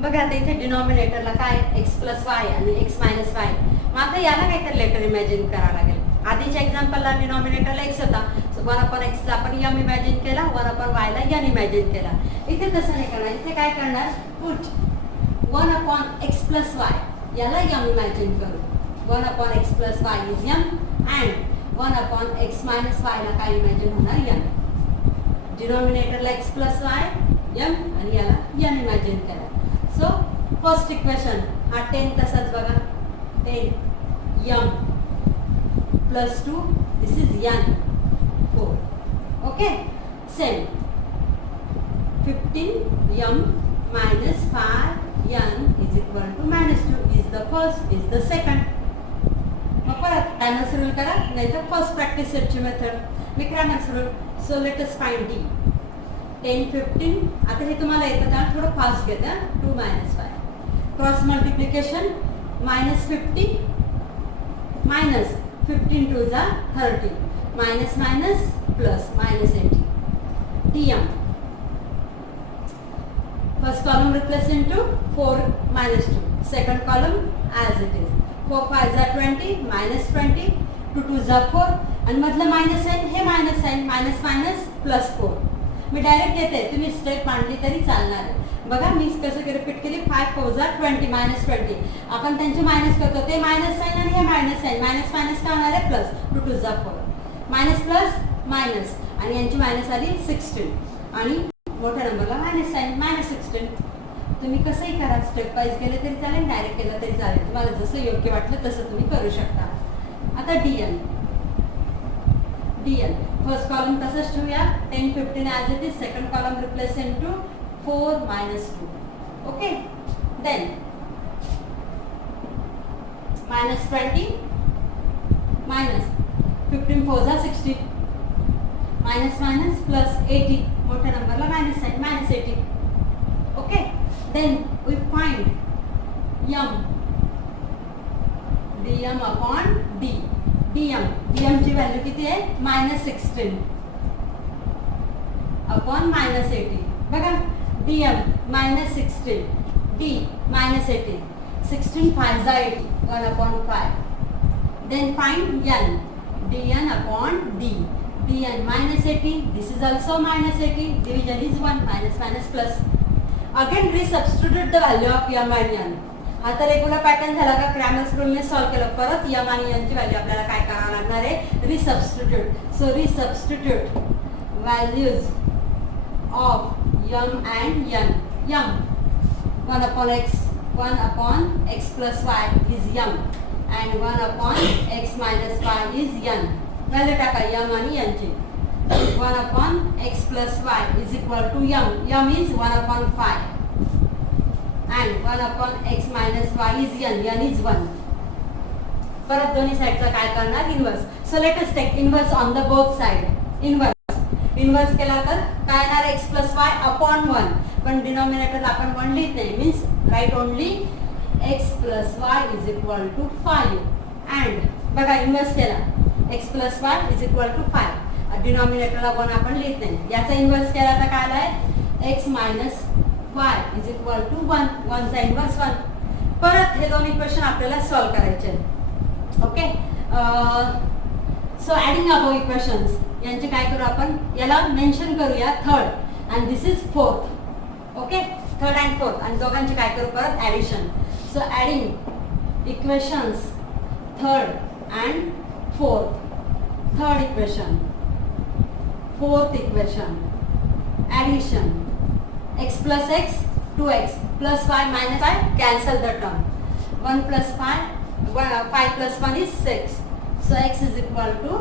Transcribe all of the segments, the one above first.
बघा आता इथे डिनॉमिनेटरला काय x प्लस वाय आणि x मायनस वाय. मग आता याला काहीतरी लेटर इमॅजिन करावं लागेल. आधीच्या एक्झाम्पलला डिनॉमिनेटरला x होता, सो 1/x ला आपण m इमॅजिन केला, 1/y ला n इमॅजिन केला. इथे तसं नाही करणार. इथे काय करणार, पुट 1/x प्लस वाय याला m इमॅजिन करू. 1/x plus y is m and 1/x minus Y ला काय इमॅजिन होणार n. डिनॉमिनेटरला x plus Y m आणि याला n इमॅजिन केला. सो फर्स्ट इक्वेशन हा 10 तसाच बघा, 10 m plus 2 this is n 4. Okay, same 15 m minus 5 n is equal to minus 2 is the first is the second. मग परत Cramer's rule करा, नाही तर फर्स्ट प्रॅक्टिस सेटची मेथड मी Cramer's rule. So let us find d 10 15. आता हे तुम्हाला येतं त्याला थोडं फास्ट घेता. 2 minus 5 क्रॉस मल्टिप्लिकेशन -50 minus 15 2 जा 30 minus minus plus -80 dm. First column replace into 4 minus 2. Second column as it is. 4 5 जा 20 minus 20 2 2 जा 4 आणि मधलं मायनस साइन हे minus sign minus minus plus 4. मी डायरेक्ट घेते, तुम्ही स्टेप मांडली तरी चालणार आहे. बघा मी कसं रिपीट केली. 5 4 जा 20 minus 20. आपण त्यांचे मायनस करतो, ते मायनस साइन आणि हे मायनस साइन मायनस मायनस काय होणार आहे प्लस. 2 2 जा 4 मायनस प्लस मायनस आणि यांची मायनस आली 16 आणि मोठ्या नंबरला मायनस साइन -16. तुम्ही कसंही करा, स्टेप वाईज केले तरी चालेल, डायरेक्ट केलं तरी चालेल. तुम्हाला जसं योग्य वाटलं तसं तुम्ही करू शकता. आता dn फर्स्ट कॉलम तसंच ठेवूया. 10 15 as it is. Second column replace into 4 minus 2. Okay, then -20 minus 15 4 जा 60 मायनस मायनस प्लस 80 मोठ्या नंबरला minus sign -80. Okay, then we find m dm upon d. dm ची व्हॅल्यू किती आहे -16 अपॉन -80. बघा dm -16 d -80 16 5 जा 80 1/5. then find n dn upon d. dn -80, this is also -80, division is 1 minus plus. Again resubstitute the value of m and n. आता regular pattern झाला का, Cramer's रूलने solve केलं. परत m आणि n ची value आपल्याला काय करावं लागणार आहे, resubstitute. So resubstitute values of m and n. m 1/x plus y is m and 1/x minus y is n. Value टाका m आणि n ची. 1/x plus y is equal to m. m is 1/5 and 1/x minus y is n. n is 1. परत दोन्ही साइडचं काय करणार, inverse. So let us take inverse on the both side. Inverse केला तर काय येणार, x प्लस वाय अपॉन 1. पण डिनॉमिनेटर आपण 1 लिहित नाही, means write only x plus y is equal to 5. And बघा इन्व्हर्स केला, x plus y is equal to 5. डिनॉमिनेटरला 1 आपण लिहित नाही. याचा इन्व्हर्स केला तर काय आलाय, x minus y is equal to 1. 1 चा इन्व्हर्स 1. परत हे दोन इक्वेशन आपल्याला सॉल्व करायचे. Okay, so adding above equations यांचे काय करू आपण, याला मेन्शन करूया third and this is fourth. Okay, third and fourth आणि दोघांचे काय करू परत addition. So adding equations third and fourth. Third equation, fourth equation, addition x plus x 2x plus y minus y, cancel the term. 1 plus 5 5 plus 1 is 6. So x is equal to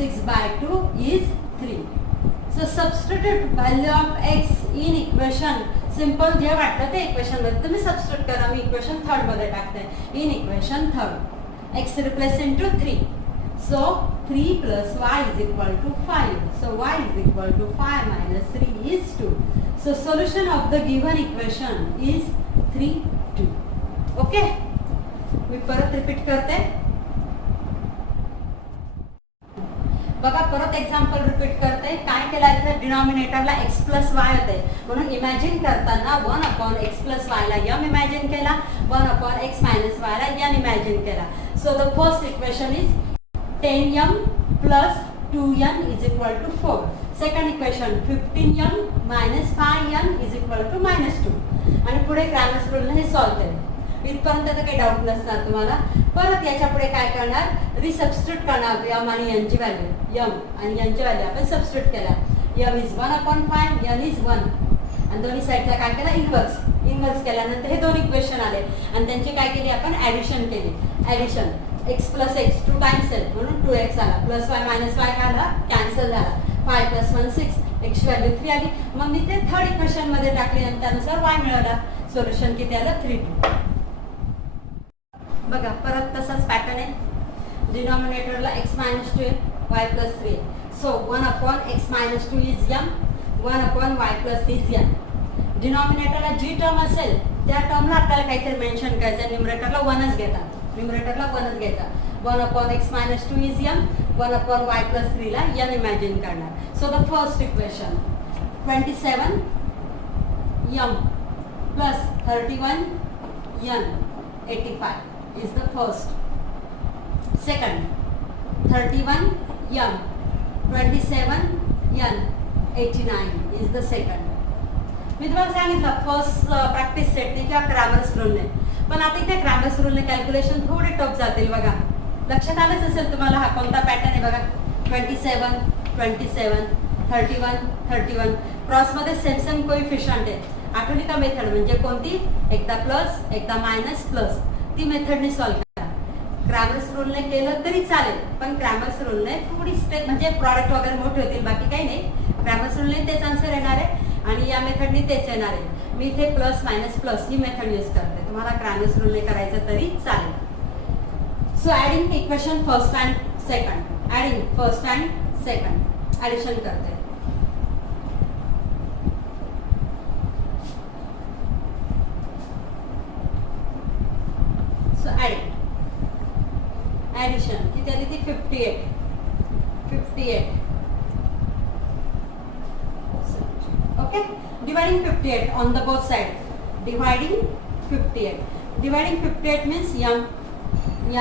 6 by 2 is 3. So substitute value of x in equation. Simple जे वाटलं ते equation मध्ये तुम्ही substitute करा. मी equation third मध्ये टाकते. In equation third x replace into 3. So 3 plus y is equal to 5. So y is equal to 5 minus 3 is 2. So solution of the given equation is 3 2. Okay, मी परत repeat करते. बघा परत example repeat करते. काय केलं इथे डिनॉमिनेटरला x प्लस वाय होते म्हणून इमॅजिन करताना 1/x + y ला m इमॅजिन केला, 1/x - y ला n इमॅजिन केला. So the first equation is 10m + 2n = 4. Second equation 15m - 5n = -2. आणि पुढे क्रॅमर्स रूलने हे सॉल्व्ह केले. इथपर्यंत तर काही डाऊट नसणार तुम्हाला. परत याच्या पुढे काय करणार, रिसबस्टिट्यूट करणार m आणि n ची व्हॅल्यू. m आणि n ची व्हॅल्यू आपण सबस्टिट्यूट केल्या. m इज 1/5, n इज 1 आणि दोन्ही साईडला काय केलं, इन्व्हर्स केल्यानंतर हे दोन इक्वेशन आले आणि त्यांची काय केली आपण ॲडिशन केली. ॲडिशन x + x 2 टाइम्स आहे म्हणून 2x आला, +y - y आला, कॅन्सल झाला. 5 + 1 6, x व्हॅल्यू 3 आली. मग मी ते थर्ड इक्वेशन मध्ये टाकली आणि त्यानुसार y मिळाला. सोल्युशन किती आलं, 3 2. बघा परत तसाच पॅटर्न आहे. डिनॉमिनेटरला x - 2 y + 3. So 1/x - 2 is m, 1/y + 3 is n. डिनॉमिनेटरला जी टर्म असेल त्या टर्मला आपल्याला काहीतरी मेन्शन करायचं. न्यूमरेटरला 1च घेतात, न्यूमरेटरला 1च घ्यायचा. 1/x - 2 इज m, 1/y + 3 ला n इमॅजिन करणार. So the first equation 27m + 31n 85 is the first. Second 31m 27n 89 is the second. मी तुम्हाला सांगितलं फर्स्ट प्रॅक्टिस सेटने किंवा क्रॅमर्स रूलने. पण आता इथे क्रॅमर्स रूलने कॅल्क्युलेशन थोडे टफ जातील. बघा लक्षात आलंच असेल तुम्हाला हा कोणता पॅटर्न आहे. बघा 27 27 31 31 क्रॉसमध्ये सेम कोइफिशियंट आहे. आठवली का मेथड म्हणजे कोणती, एकदा प्लस एकदा मायनस प्लस, ती मेथडने सॉल्व्ह करा. क्रॅमर्स रूलने केलं तरी चालेल पण क्रॅमर्स रूलने थोडी स्टेप म्हणजे प्रॉडक्ट वगैरे मोठे होतील, बाकी काही नाही. क्रॅमर्स रूलने तेच आन्सर येणार आहे आणि या मेथडने तेच येणार आहे. मी इथे प्लस मायनस प्लस ही मेथड यूज करते. तुम्हाला क्रॅमर्स रूलने करायचं तरी चालेल. So adding equation first and second, adding first and second, addition करते. सो ॲडिशन किती आली ती 58 okay. Dividing 58 on the both side. Dividing 58 means n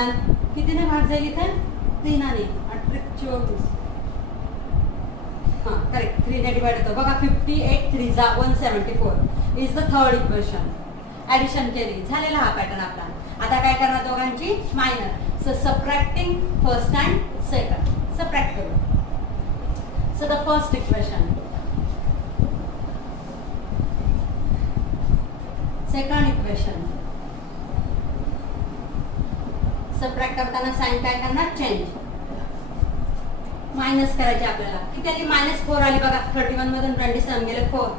कितीने भाग जाईल इथे, 3 आणि 24. हां करेक्ट, 3 ने डिवाइड होतो. बघा 58 3 जा 174 is the third equation. Addition केली, झालेला हा पॅटर्न आपला. आता काय करणार दोघांची minor. So subtracting first and second, subtract करू. So the first equation, second equation, subtract करताना साइन काय करणार, चेंज. मायनस करायचे आपल्याला. किती आली, -4 आली. बघा 31 मधून 27 गेले 4.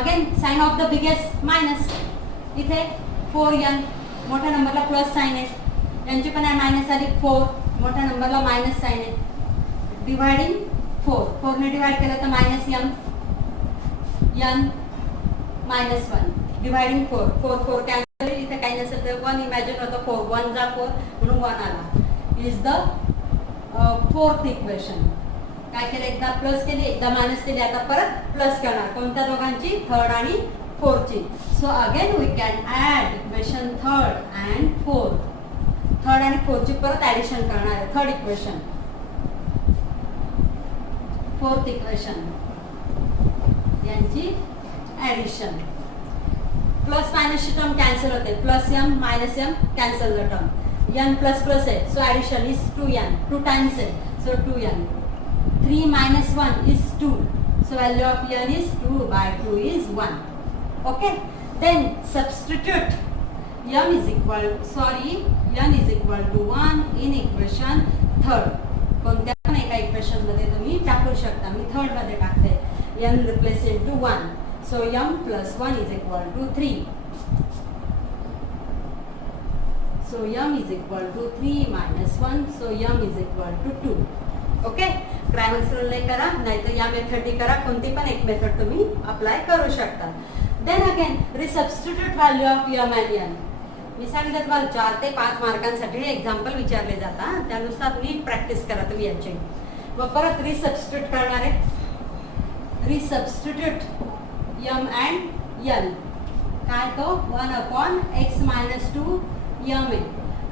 Again sine of the biggest minus. इथे 4n मोठ्या नंबरला प्लस साइन आहे, यांची पण आहे मायनस आली. 4 मोठ्या नंबरला मायनस साइन आहे. डिवाइडिंग 4 ने डिवाइड केलं तर -m n -1. Dividing 4 cancel. इथे काही नसेल तर 1 इमॅजिन होतं. 4 1 जा 4 म्हणून 1 आला. Is the fourth equation. काय केलं, एकदा प्लस केली एकदा मायनस केली, आता परत प्लस करणार. कोणत्या दोघांची, थर्ड आणि फोर्थची. So again we can add equation third and fourth. Third आणि फोर्थची परत ॲडिशन करणार आहे. थर्ड इक्वेशन, फोर्थ इक्वेशन यांची ॲडिशन. प्लस मायनसची टर्म कॅन्सल होते. +m -m cancel the term. n plus plus आहे so addition is 2n. 2 times आहे so 2n. 3 - 1 is 2. So value of n is 2/2 is 1. Okay. Then substitute n is equal to 1 in equation third. कोणत्या पण एका equation मध्ये तुम्ही टाकू शकता. मी third मध्ये टाकते. n replace into 1. So m plus 1 is equal to 3. So m is equal to 3 minus 1. So m is equal to 2. Okay. Cramer's रूलने करा नाहीतर या मेथडने करा. कोणती पण एक मेथड तुम्ही अप्लाय करू शकता. Then again resubstitute value of m and n. मी सांगितलं तुम्हाला 4 ते 5 मार्कांसाठी एक्झाम्पल विचारले जातात. त्यानुसार नीट प्रॅक्टिस करा तुम्ही याची. व परत रिसबस्टिट्यूट करणार आहे. रिसबस्टिट्यूट m and n काय तो 1/x-2 m आहे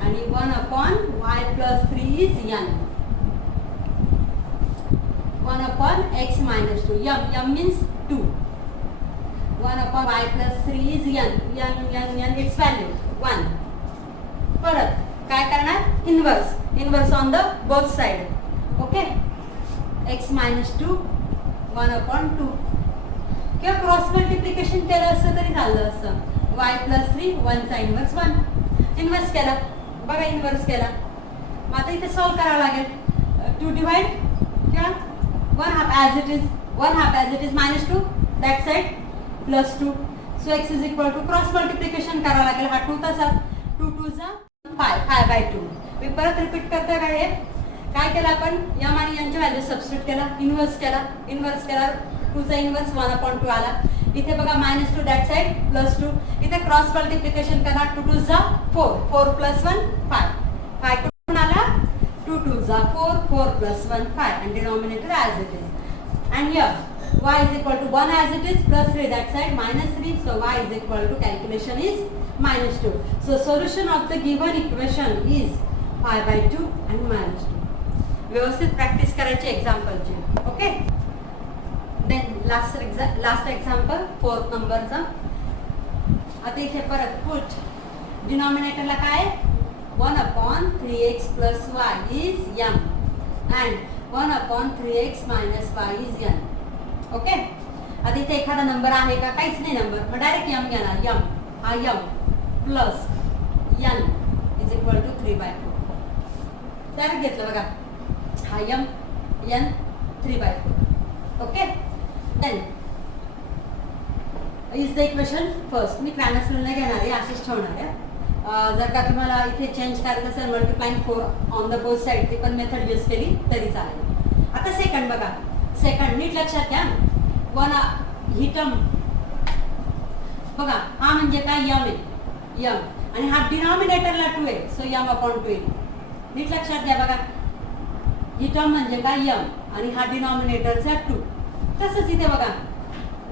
आणि 1/y+3 is n. 1/x-2 m means 2. 1/y+3 is n its value 1. परत काय करणार inverse on the both side. Okay x-2 1/2 किंवा क्रॉस मल्टिप्लिकेशन केलं असतं तरी झालं असतं. y+3 1 चा इनवर्स 1 इनवर्स केला बघा इनवर्स केला. मग आता इथे सॉल्व करावं लागेल. 2 डिवाइड किंवा 1/2 as it is -2 that side +2. so x is equal to cross multiplication करावं लागेल. हा 2 तसाच 2 2 जा 5/2. मी परत रिपीट करते का हे काय केलं आपण m आणि n ची व्हॅल्यू सबस्टिट्यूट केला इनवर्स केला 2 चा इनवर्स 1/2 आला. इथे बघा -2 दॅट साइड +2. इथे क्रॉस मल्टिप्लिकेशन करा 2 2 जा 4 4 + 1 5 5 कुठून आला 2 2 जा 4 4 + 1 5 and denominator as it is. and here y is equal to 1 as it is +3 that side -3. so y is equal to calculation is -2. so solution of the given equation is 5/2 and -2. व्यवस्थित practice करायची एक्झाम्पलची. Okay then last example 4th नंबरचा. आता इथे परत put डिनॉमिनेटरला काय 1/3x + y is m and 1/3x - y is n. Okay आता इथे एखादा नंबर आहे का काहीच नाही नंबर मग डायरेक्ट m घेणार. हा m plus n is equal to 3/4 direct घेतलं बघा. हा m n 3/4. Okay then is the equation first. मी क्रायनस रूल नाही घेणार आहे असेच ठेवणार आहे. जर का तुम्हाला इथे चेंज करायचं असेल multiplying 4 on the both side ती पण मेथड यूज केली तरी चालेल. आता सेकंड बघा. सेकंड नीट लक्षात घ्या. ही टर्म बघा हा म्हणजे काय m आहे आणि हा डिनॉमिनेटरला 2 आहे सो m/2 येईल. नीट लक्षात घ्या बघा ही टर्म म्हणजे काय m आणि हा डिनॉमिनेटरचा 2. तसंच इथे बघा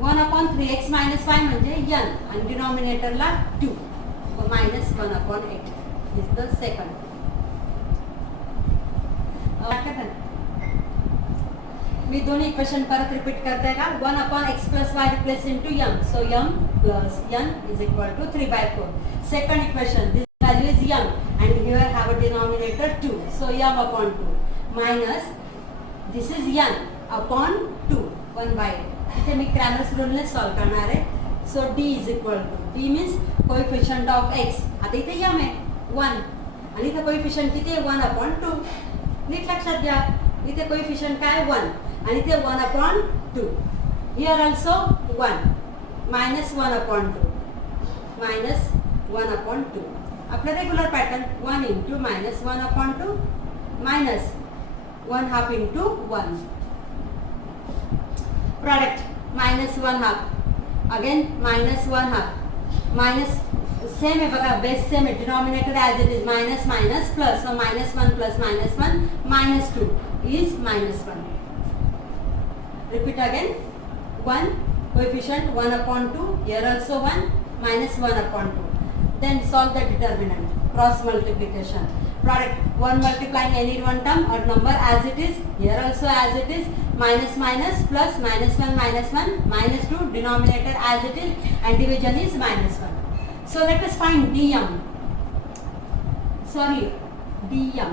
1/3x - y म्हणजे n आणि डिनॉमिनेटरला 2 -1/8 इज द सेकंड. मी दोन्ही इक्वेशन परत रिपीट करते का 1/x + y replace into m so m + n is equal to 3/4. second equation this value is m and here have a denominator 2 so m/2 minus this is n/2 1/8. इथे मी क्रॅनर्स रूलने solve करणार आहे. So d is equal to d means coefficient of x. आता इथे m आहे 1 आणि इथे coefficient किती आहे 1/2. नीट लक्षात घ्या इथे कोएफिशिएंट काय 1 आणि इथे 1/2. Here also 1 -1/2 -1/2. आपला regular pattern 1 × -1/2 -1/2 into 1. Product -1/2 again -1/2 minus same है बघा बेस सेम है denominator as it is minus minus plus so -1 + -1 -2 is -1. repeat again 1 coefficient 1/2 here also 1 -1/2. then solve the determinant cross multiplication. Product 1 multiplying any one term or number as it is here also as it is minus minus plus -1 -1 -2 denominator as it is and division is -1. So let us find dm. dm.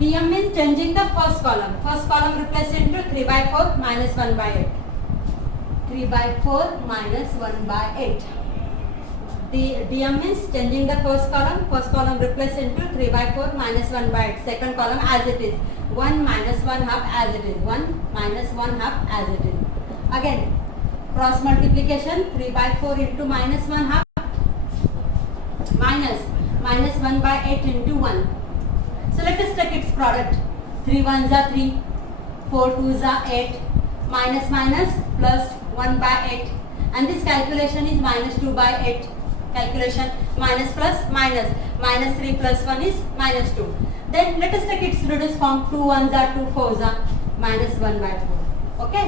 dm means changing the first column. First column replace into 3/4 -1/8. 3/4 -1/8. dm means changing the first column. First column replace into 3/4 -1/8. Second column as it is 1 -1/2 as it is 1 -1/2 as it is. Again cross multiplication 3/4 into -1/2 minus -1/8 into 1. So let us take its product. 3 1s are 3, 4 2s are 8, minus minus plus 1/8, and this calculation is -2/8. Calculation minus plus minus -3 plus 1 is -2. Then let us take its reduced form. 2 1s are 2, 4s are minus 1 by 4. Okay,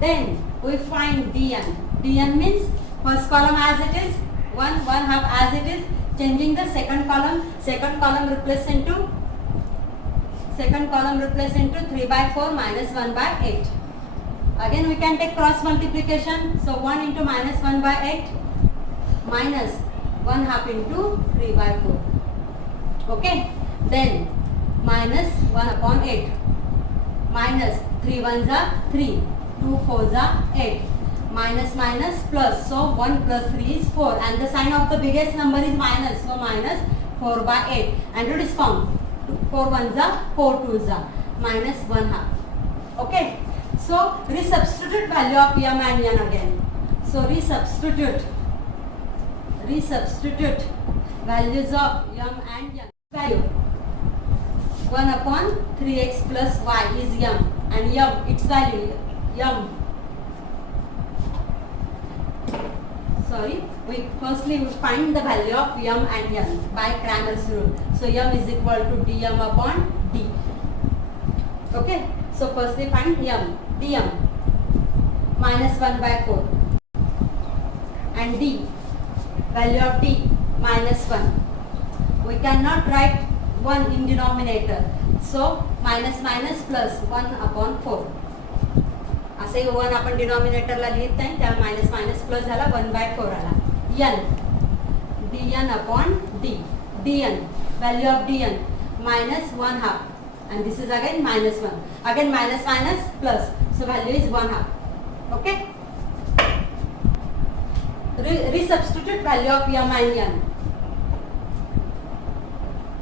then we find dn. Dn means first column as it is, 1 half as it is, changing the second column replace into 3 by 4 minus 1 by 8. Again we can take cross multiplication, so 1 into minus 1 by 8 minus 1 half into 3 by 4. Okay, then minus 1 upon 8 minus 3 ones are 3, 2 fours are 8, minus minus plus, so 1 plus 3 is 4 and the sign of the biggest number is minus, so minus 4 by 8 and it is found 4 ones are 4 twos are minus 1 half. Okay, so resubstitute value of m and n again. So resubstitute values of m and n. Value 1 upon 3x plus y is m and m, its value we firstly find the value of m and n by Cramer's rule. So m is equal to dm upon d. Okay, so firstly find dm minus 1 by 4 and d, value of d minus 1. We cannot write 1 in denominator, so minus minus plus 1 upon 4. असे 1 आपण डिनॉमिनेटरला लिहित नाही, त्या minus minus plus झाला 1 by 4 आला. n dn upon d, dn value of dn minus 1 half and this is again minus 1, again minus minus plus, so value is 1 half. Okay, resubstitute value of m and n.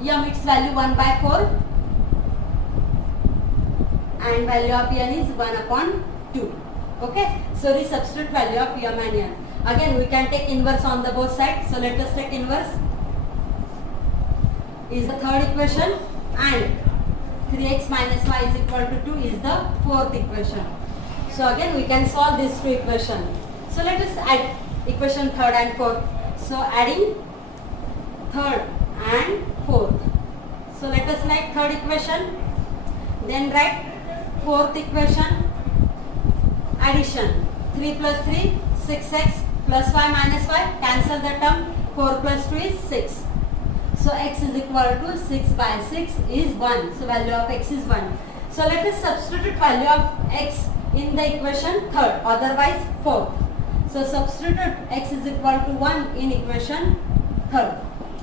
m its value 1 by 4 and value of n is 1 upon 2. Okay, so resubstitute value of m and n. Again we can take inverse on the both sides, so let us take inverse. Is the third equation and 3x minus y is equal to 2 is the fourth equation. So again we can solve these two equations. So let us add equation third and fourth. So adding third and fourth. So let us write third equation, then write fourth equation. Addition 3 plus 3 6x plus y minus y, cancel the term, 4 plus 2 is 6. So x is equal to 6 by 6 is 1. So value of x is 1. So let us substitute value of x in the equation third, otherwise fourth. So substitute x is equal to 1 in equation third.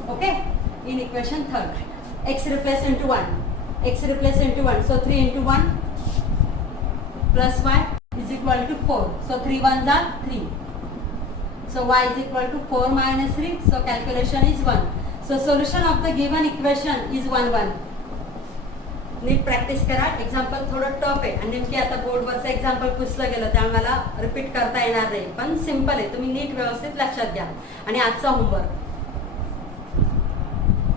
Okay, in equation third, x replace into 1. So 3 into 1 plus y is equal to 4. So 3 ones are 3. So y is equal to 4 minus 3. So calculation is 1. So solution of the given equation is 1 1. NEET practice करा. Example थोडं tough आहे आणि नेमकी आता बोर्डवरचं example पुसलं गेलं त्यामुळे मला repeat करता येणार नाही, पण सिंपल आहे. तुम्ही नीट व्यवस्थित लक्षात घ्या. आणि आजचा होमवर्क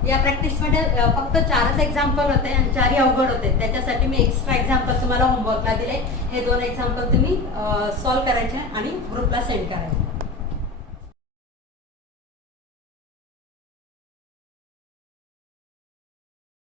या प्रॅक्टिसमध्ये फक्त 4च एक्झाम्पल होते आणि 4ही अवघड होते. त्याच्यासाठी मी एक्स्ट्रा एक्झाम्पल तुम्हाला होमवर्कला दिले. हे 2 एक्झाम्पल तुम्ही सॉल्व्ह करायचे आणि ग्रुपला सेंड करायचे.